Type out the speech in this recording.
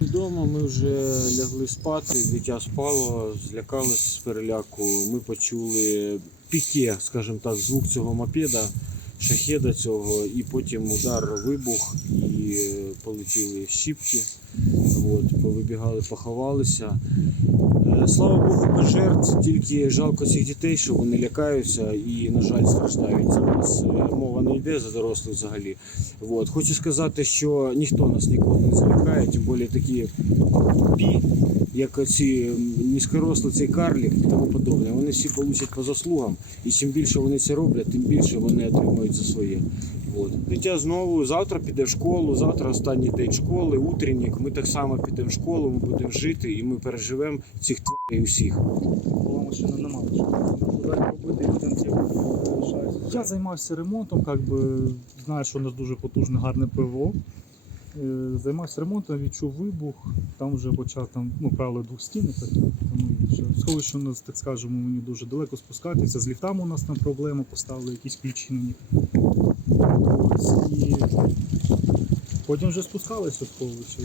Вдома ми вже лягли спати, дитя спало, злякались з переляку. Ми почули піке, скажімо так, звук цього мопеда, шахеда цього, і потім удар, вибух, і полетіли щіпки. От, повибігали, поховалися. Е, Слава Богу, без жертв, тільки жалко цих дітей, що вони лякаються і, на жаль, страждають. Зараз е, мова не йде за дорослих взагалі. От. Хочу сказати, що ніхто нас ніколи не залякає, тим більше такі пі, як оці м, низькорослі, цей карлік і тому подобне. Вони всі получать по заслугам, і чим більше вони це роблять, тим більше вони отримують за своє. От. Дитя знову завтра піде в школу, завтра останній день школи, утреннік. Ми так само підемо в школу, ми будемо жити і ми переживемо цих тварей усіх. Була машина нема. Я займався ремонтом, как би знаю, що у нас дуже потужне гарне ПВО. Е, Займався ремонтом, відчув вибух, там вже почав там, ну, правило двох стін, тому сховище у нас, так скажемо, мені дуже далеко спускатися. З ліфтами у нас там проблема, поставили якісь ключі на них. І потім вже спускалися в сховище.